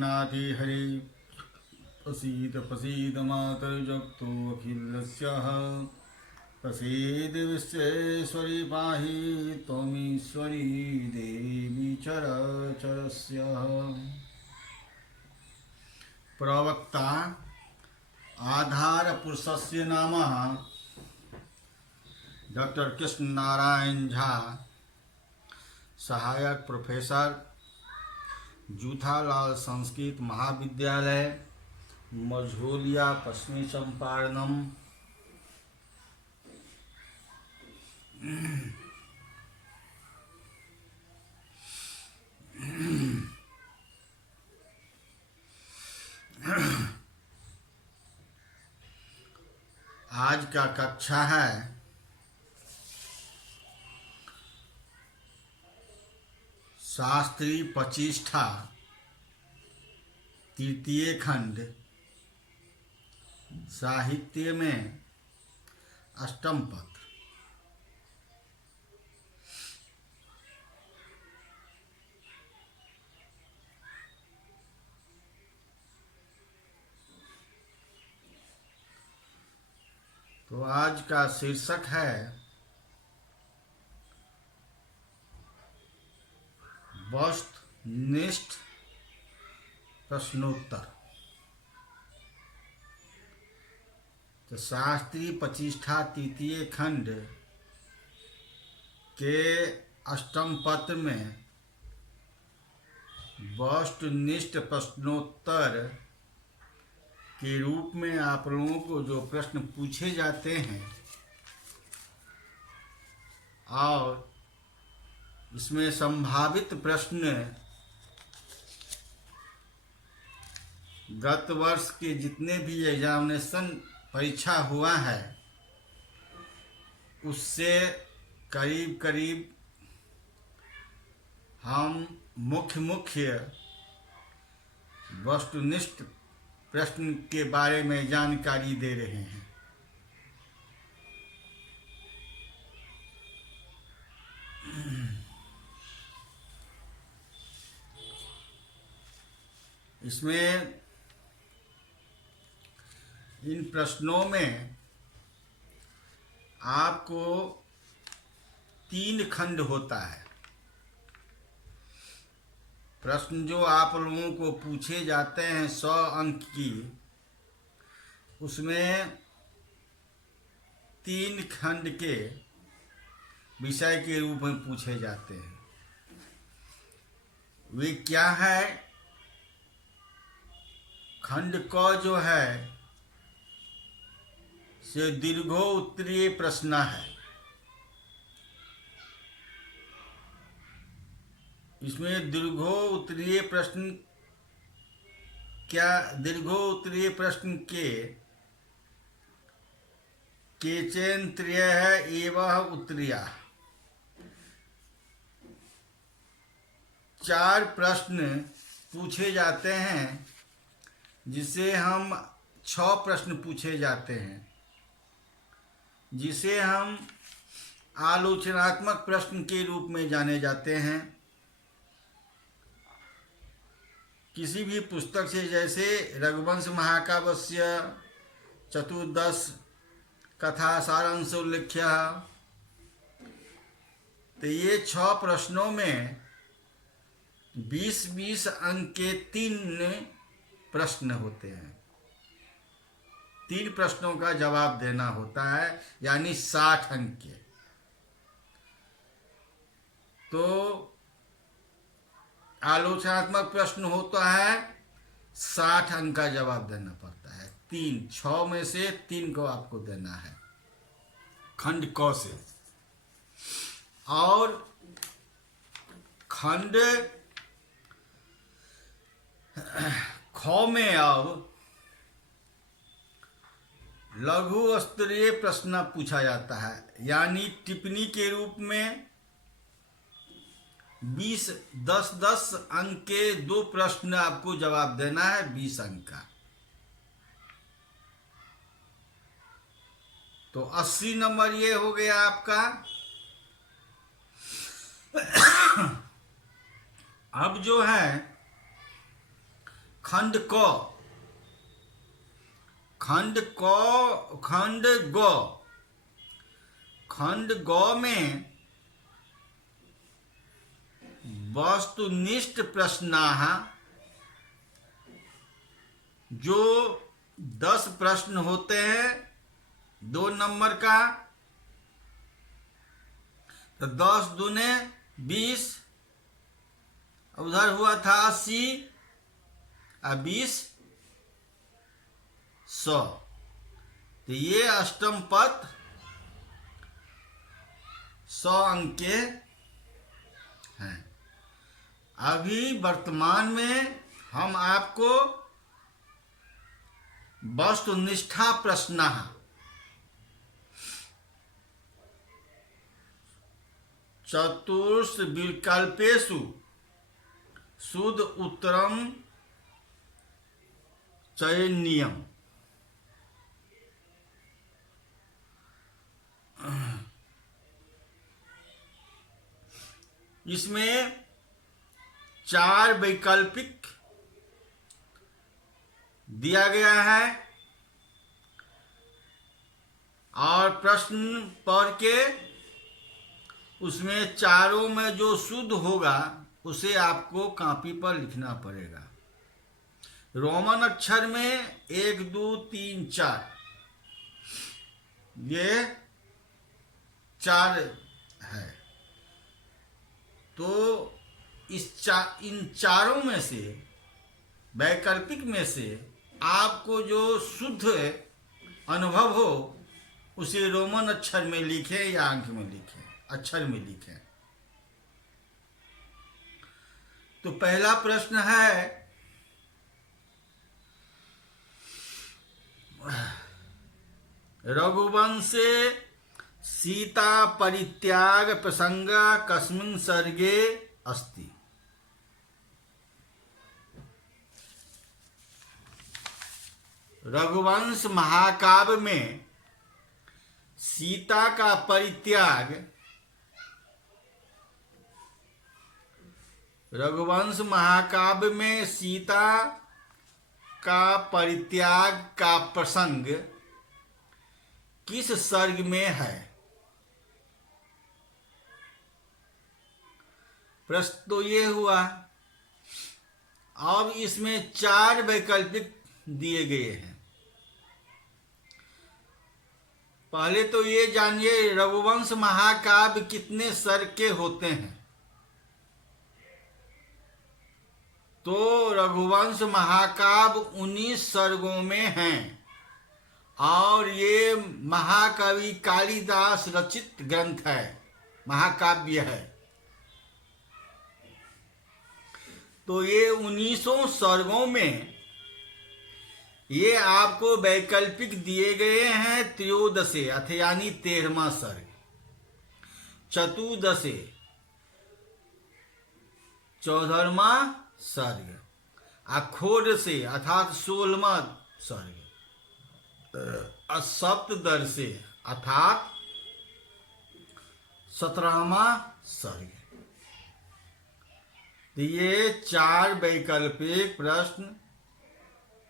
जगन्नाथे हरे प्रसीद प्रसीद मातर्जगतोऽखिलस्यः प्रसीद विश्वेश्वरी पाहि त्वमीश्वरी देवी चरचरस्य। प्रवक्ता आधार पुरुषस्य नाम डॉक्टर कृष्ण नारायण झा, सहायक प्रोफेसर, जूथालाल संस्कृत महाविद्यालय, मझोलिया, पश्चिमी चंपारणम। आज का कक्षा है शास्त्री पचिष्ठा, तृतीय खंड, साहित्य में अष्टम पद। तो आज का शीर्षक है वस्तुनिष्ठ प्रश्नोत्तर। तो शास्त्री पचिष्ठा तृतीय खंड के अष्टम पत्र में वस्तुनिष्ठ प्रश्नोत्तर के रूप में आप लोगों को जो प्रश्न पूछे जाते हैं और इसमें संभावित प्रश्न गत वर्ष के जितने भी एग्जामिनेशन परीक्षा हुआ है उससे करीब करीब हम मुख्य वस्तुनिष्ठ प्रश्न के बारे में जानकारी दे रहे हैं। इसमें इन प्रश्नों में आपको 3 खंड होता है। प्रश्न जो आप लोगों को पूछे जाते हैं 100 अंक की, उसमें 3 खंड के विषय के रूप में पूछे जाते हैं। वे क्या है? खंड क जो है से दीर्घो उत्तरीय प्रश्न है। इसमें दीर्घो उत्तरीय प्रश्न क्या? दीर्घो उत्तरीय प्रश्न के केचन त्रय है एवं उत्तरीया। 4 प्रश्न पूछे जाते हैं जिसे हम 6 प्रश्न पूछे जाते हैं, जिसे हम आलोचनात्मक प्रश्न के रूप में जाने जाते हैं। किसी भी पुस्तक से, जैसे रघुवंश महाकाव्य चतुर्दश कथा सारांश उल्लेख्य, तो ये 6 प्रश्नों में 20-20 अंक के 3 प्रश्न होते हैं। 3 प्रश्नों का जवाब देना होता है, यानी 60 अंक के। तो आलोचनात्मक प्रश्न होता है 60 अंक का जवाब देना पड़ता है। 6 में से 3 को आपको देना है खंड क से। और खंड ख में अब लघु स्तरीय प्रश्न पूछा जाता है, यानी टिप्पणी के रूप में 10-10 अंक के 2 प्रश्न आपको जवाब देना है, 20 अंक का। तो 80 नंबर ये हो गया आपका। अब जो है खंड क, खंड क, खंड ग, खंड ग में वस्तुनिष्ठ प्रश्नाः, जो 10 प्रश्न होते हैं 2 नंबर का, तो 10 दूने 20, उधर हुआ था 80 और 20 100। तो ये अष्टम पद 100 अंक के हैं। अभी वर्तमान में हम आपको वस्तुनिष्ठा प्रश्नः, चतुर्ष विकल्पेषु शुद्ध उत्तरम चयनीयम्, इसमें 4 वैकल्पिक दिया गया है और प्रश्न पढ़ के उसमें चारों में जो शुद्ध होगा उसे आपको कॉपी पर लिखना पड़ेगा। रोमन अक्षर में 1 2 3 4 ये 4 है। तो इन चारों में से वैकल्पिक में से आपको जो शुद्ध अनुभव हो उसे रोमन अक्षर में लिखें या अंक में लिखें, अक्षर में लिखें। तो पहला प्रश्न है, रघुवंशे सीता परित्याग प्रसंग कस्मिन् सर्गे अस्ति। रघुवंश महाकाव्य में सीता का परित्याग, रघुवंश महाकाव्य में सीता का परित्याग का प्रसंग किस सर्ग में है? प्रश्न तो ये हुआ। अब इसमें 4 वैकल्पिक दिए गए हैं। पहले तो ये जानिए रघुवंश महाकाव्य कितने सर्ग के होते हैं। तो रघुवंश महाकाव्य 19 सर्गों में हैं और ये महाकवि कालिदास रचित ग्रंथ है, महाकाव्य है। तो ये 19 सर्गों में ये आपको वैकल्पिक दिए गए हैं। त्रयोदशे अथ यानी 13वां सर्ग, चतुर्दशे 14वां सर्ग, अखोडशे अर्थात 16वां सर्ग, सप्तदशे अर्थात 17वां सर्ग। तो ये 4 वैकल्पिक प्रश्न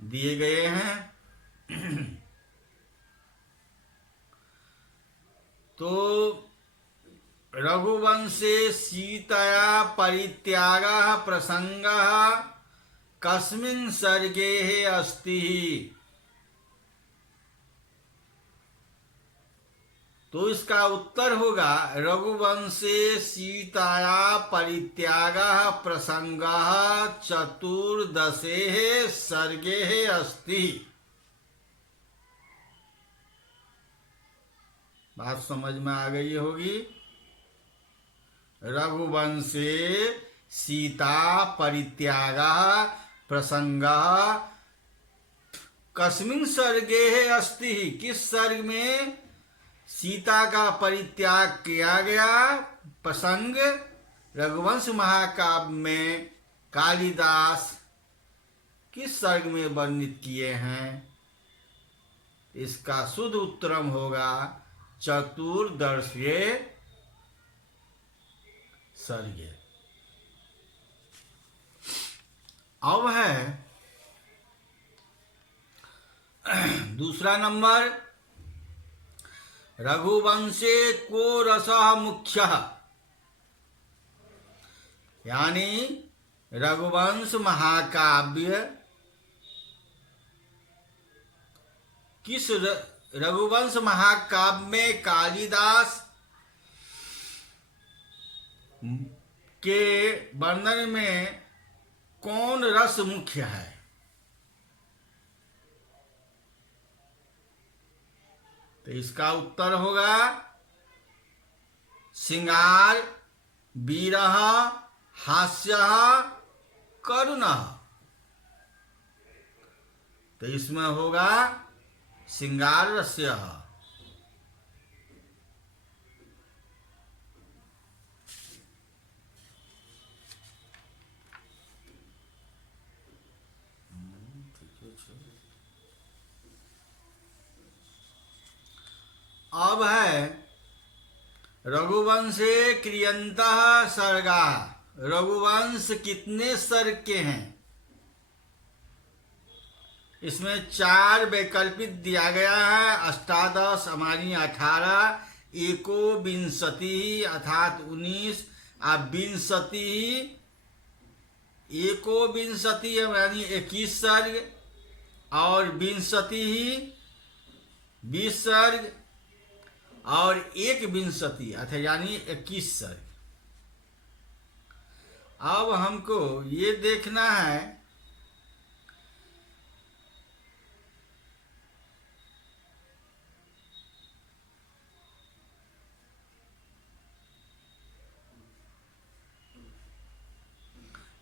दिए गए हैं। तो रघुवंशे सीतया परित्यागः प्रसंगः कस्मिन् सर्गे अस्ति। तो इसका उत्तर होगा रघुवंशे सीताया परित्यागः प्रसंगः चतुर्दशे सर्गे अस्ति। बात समझ में आ गई होगी। रघुवंशे सीता परित्यागः प्रसंगः कस्मिन् सर्गे अस्ति, किस सर्ग में सीता का परित्याग किया गया। प्रसंग रघुवंश महाकाव्य में कालिदास किस सर्ग में वर्णित किए हैं। इसका शुद्ध उत्तरम होगा चतुर्दशे सर्गे। अब है दूसरा नंबर, रघुवंशे को रसः मुख्यः, यानी रघुवंश महाकाव्य किस रघुवंश महाकाव्य में कालिदास के वर्णन में कौन रस मुख्य है? तो इसका उत्तर होगा श्रृंगार, विरह, हास्य, करुण। तो इसमें होगा श्रृंगार रस्य। अब है रघुवंशे क्रियंतः सर्गा। रघुवंश कितने सर्ग के हैं? इसमें 4 वैकल्पिक दिया गया है, अष्टादश हमारी 18, एको विंशति अर्थात 19, अब विंशति, एको विंशति यानी 21 सर्ग, और विंशति 20 सर्ग, और एक विंशति अर्थात यानी 21 सर्ग। अब हमको ये देखना है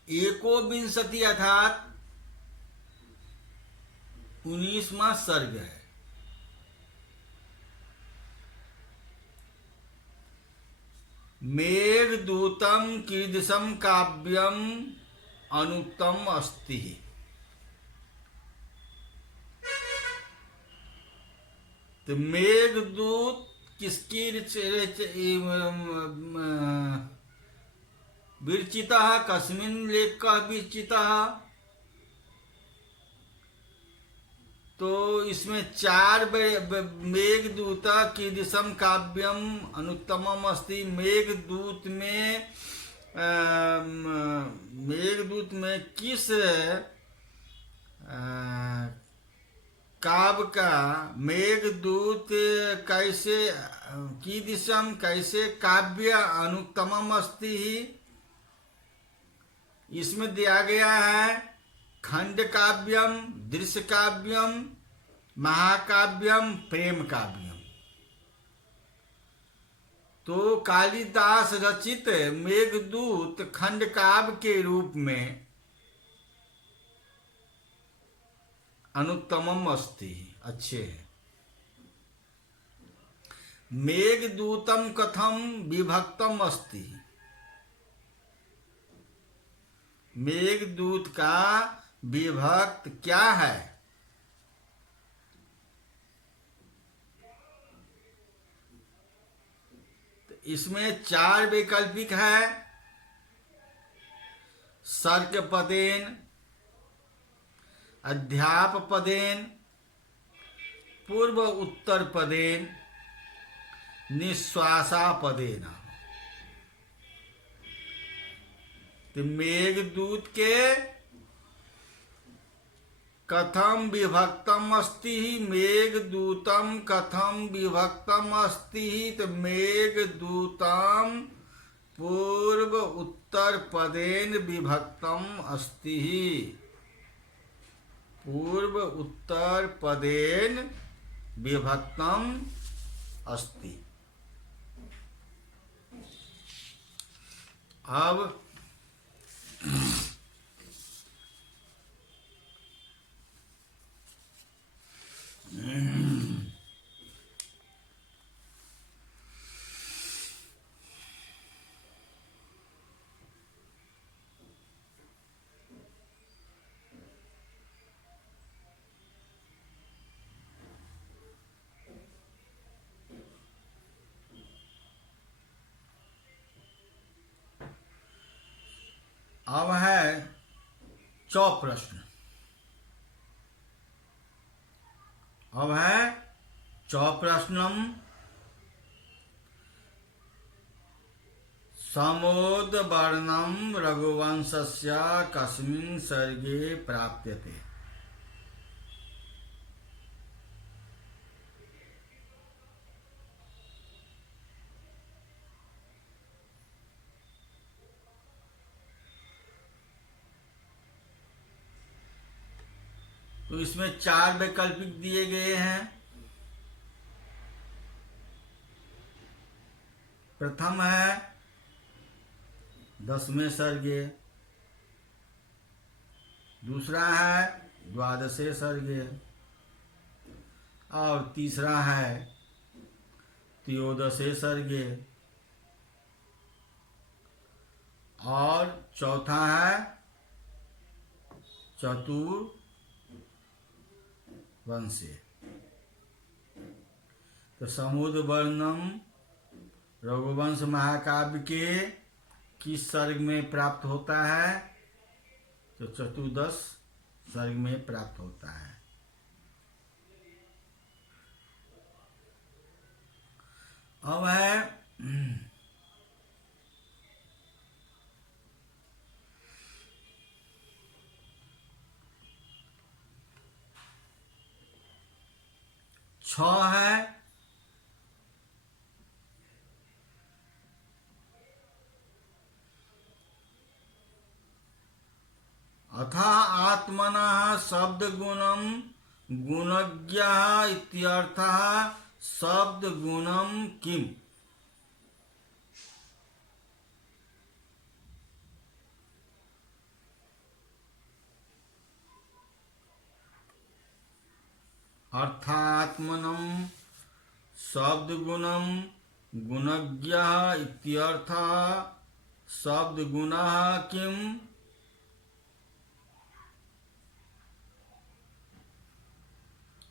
एको विंशति अर्थात 19वां सर्ग है। मेघदूतम कीदृशम काव्यम अनुक्तम अस्ति। तो मेघदूत किसकी विरचितः, कस्मिन् लेखकः विरचितः? तो इसमें 4 मेघदूत कीदृशम काव्यम अनुत्तमम अस्ति। मेघदूत में किस काव्य का, मेघदूत कैसे, कीदृशम कैसे काव्य अनुत्तमम अस्ति, इसमें दिया गया है खंड काव्यम, दृश्य काव्यम, महाकाव्यम, प्रेम काव्यम। तो कालिदास रचित मेघदूत खंड काव्य के रूप में अनुत्तमम अस्ति, अच्छे है। मेघदूतम कथम विभक्तम अस्ति। मेघदूत का विभक्त क्या है? तो इसमें 4 वैकल्पिक है, सर्ग पदेन, अध्याप पदेन, पूर्व उत्तर पदेन, निश्वासा पदेन। तो मेघदूत के कथम विभक्तम अस्ति, मेघदूतम कथम विभक्तम अस्ति। तो मेघदूतम पूर्व उत्तर पदेन विभक्तम अस्ति, पूर्व उत्तर पदेन विभक्तम अस्ति। अब अब है 4 प्रश्न। अब है चौप्रश्नम। समोदवर्णम रघुवंशस्य कस्मिन् सर्गे प्राप्यते। तो इसमें 4 वैकल्पिक दिए गए हैं। प्रथम है 10वें सर्गे, दूसरा है 12वें सर्गे, और तीसरा है 13वें सर्गे, और चौथा है चतुर्वंशे। तो समुद्रवर्णम रघुवंश महाकाव्य के किस सर्ग में प्राप्त होता है? तो चतुर्दश सर्ग में प्राप्त होता है। अब है छह है अथा आत्मनः शब्दगुणं गुणज्ञः इत्यर्थः। शब्दगुणं किम्? अर्थात्मनं शब्दगुणं गुणज्ञः इत्यर्थः। शब्दगुणः किम्?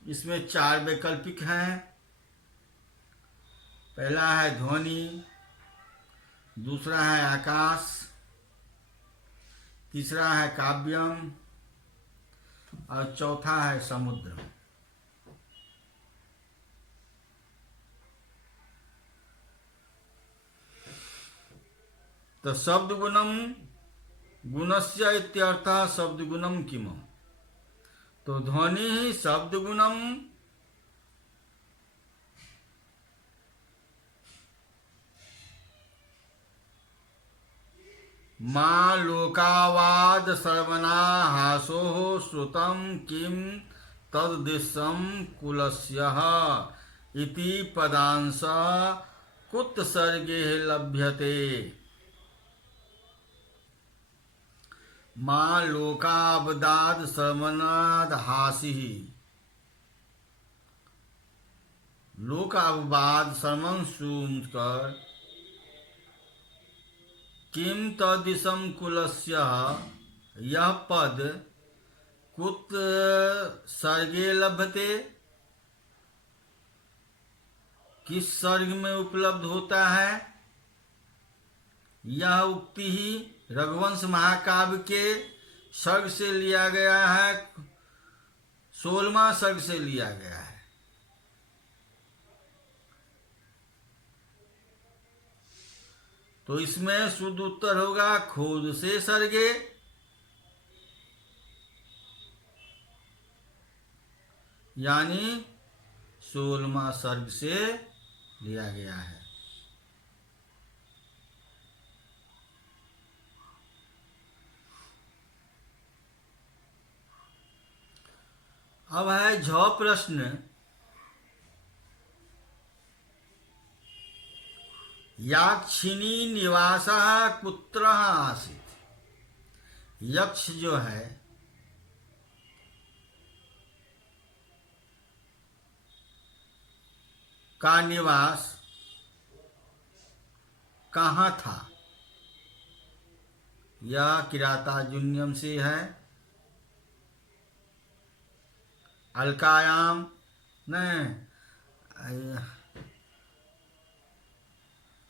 इसमें 4 वैकल्पिक हैं। पहला है ध्वनि, दूसरा है आकाश, तीसरा है काव्यम, और चौथा है समुद्र। तो शब्दगुणम गुणस्य इत्यर्थः। शब्दगुणम किम? तो ध्वनि ही शब्दगुणम, मा लोकावाद श्रवणा हासो श्रुतम किम तद्दृश्यम कुलस्यः इति पदांश कुत्सर्गे लभ्यते। माँ लोकावदाद श्रवणाद हासिः। लोकाववाद श्रवण सुनकर किम तदिशम कुलस्य, यह पद कुत सर्गे लभते, किस सर्ग में उपलब्ध होता है? यह उक्ति ही रघुवंश महाकाव्य के सर्ग से लिया गया है, 16वां सर्ग से लिया गया है। तो इसमें शुद्ध उत्तर होगा खोज से सर्गे, यानी 16वां सर्ग से लिया गया है। अब है झ प्रश्न। याक्षिणी निवासः कुत्र आसीत्। यक्ष जो है का निवास कहाँ था? यह किरातार्जुनीयम से है। अलकायाम नहीं,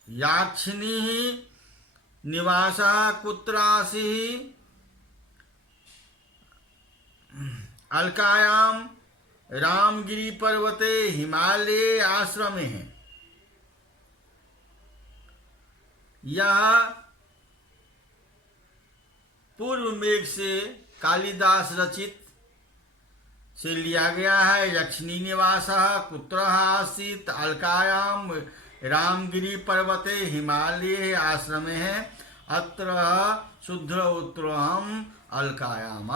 याक्षिणी निवासः कुत्र आसीत्। अलकायाम रामगिरी पर्वते हिमालय आश्रमे है। यह पूर्व मेघ से कालिदास रचित से लिया गया है। यक्षिणी निवास कुत्र आसीत् अलकायाम रामगिरी पर्वते हिमालय आश्रमे है अत्र शुद्ध उत्तरम अलकायाम।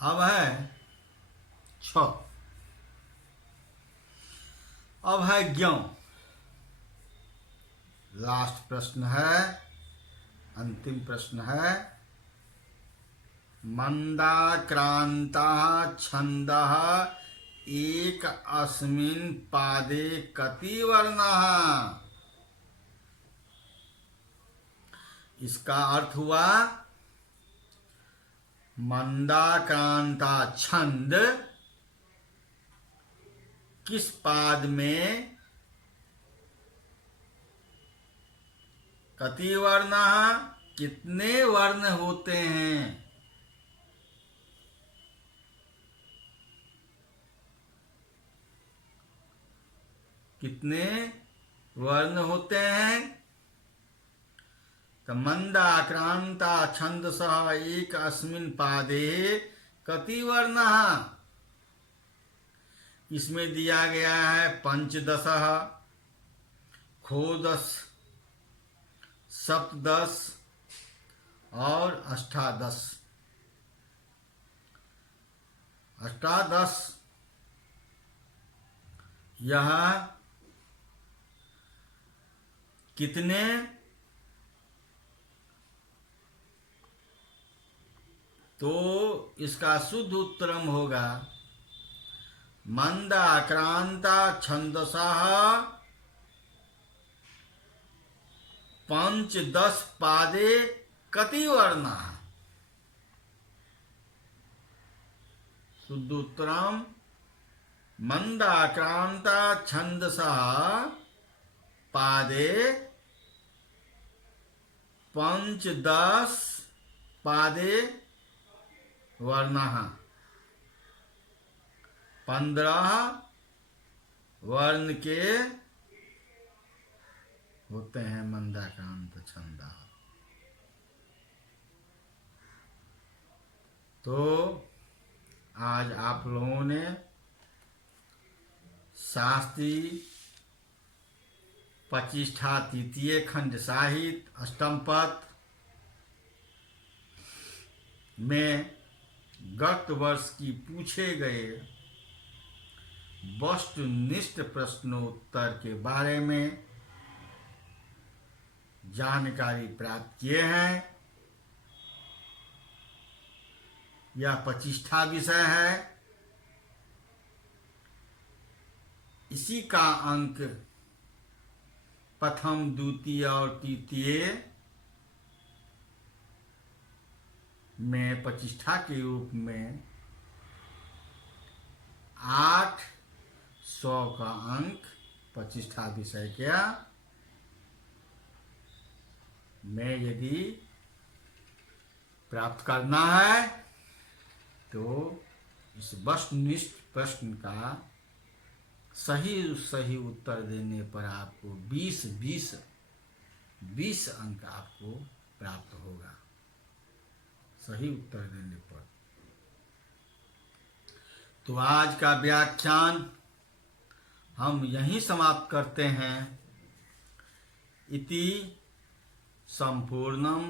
अब है 6। अब है ज्ञ। लास्ट प्रश्न है, अंतिम प्रश्न है। मंदाक्रांता छंदः एक अस्मिन् पादे कति वर्णः। इसका अर्थ हुआ मंदाक्रांता छंद किस पाद में कति वर्ण, कितने वर्ण होते हैं। कितने वर्ण होते हैं। तो मंदाक्रांता छंदसः एक अस्मिन् पादे कति वर्णः। इसमें दिया गया है पंचदशः, खोदश, सप्तदश और अष्टादश। अष्टादश यह कितने, तो इसका शुद्ध उत्तरम होगा मंदाक्रांता छंदसः पंचदश पादे कति वर्णः। शुद्ध उत्तरम मंदाक्रांता छंदसः पादे पंचदश पादे वर्णः। 15 वर्ण के होते हैं मंदाक्रांत छंद। तो आज आप लोगों ने शास्त्री पचिष्ठा तृतीय खंड साहित्य अष्टम पद में गत वर्ष की पूछे गए वस्तुनिष्ठ प्रश्नोत्तर के बारे में जानकारी प्राप्त किए हैं। यह प्रतिष्ठा विषय है। इसी का अंक प्रथम, द्वितीय और तृतीय में प्रतिष्ठा के रूप में 800 का अंक प्रतिष्ठा विषय क्या में यदि प्राप्त करना है तो इस वस्तुनिष्ठ प्रश्न का सही उत्तर देने पर आपको 20 अंक आपको प्राप्त होगा। सही उत्तर देने पर। तो आज का व्याख्यान हम यहीं समाप्त करते हैं। इति संपूर्णम